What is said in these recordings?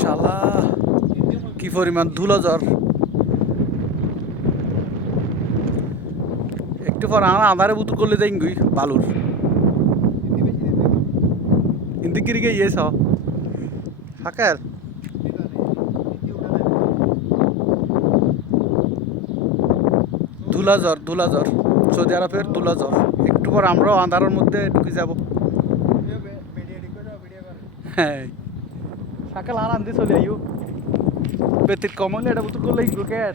মাশাআল্লাহ কি পরিমাণ ধুলোঝড়। একটু পর আমরা আধারে বুতুর করলে যাই গুই বালুর ইন্দি কিরিকে ইয়েছ ফাঁকার ধুলাঝড় সৌদি আরবের ধুলাঝড়। একটু পর আমরাও আন্ধারের মধ্যে ঢুকে যাব। হ্যাঁ সকাল আরাম দিয়ে চলে আইও বেতির কমলে এটা বুতুর করলে গুকের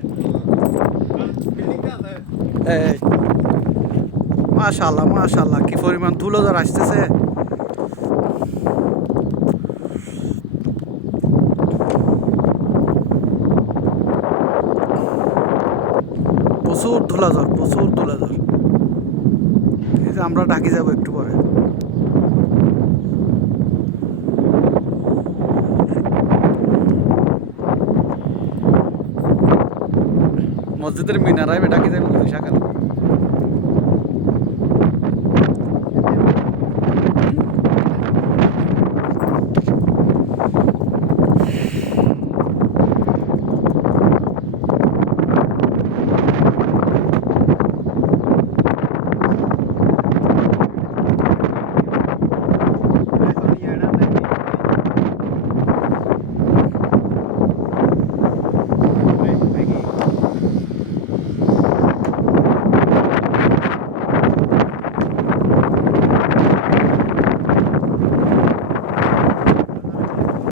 এই মাশাআল্লাহ মাশাআল্লাহ কি পরিমাণ ধুলোঝড় আসতেছে। প্রচুর ধুলাঝড় প্রচুর ধুলাঝড়। এই যে আমরা ঢাকি যাব একটু পরে। মসজিদের মিনারায় ঢাকি যাবে সকালে।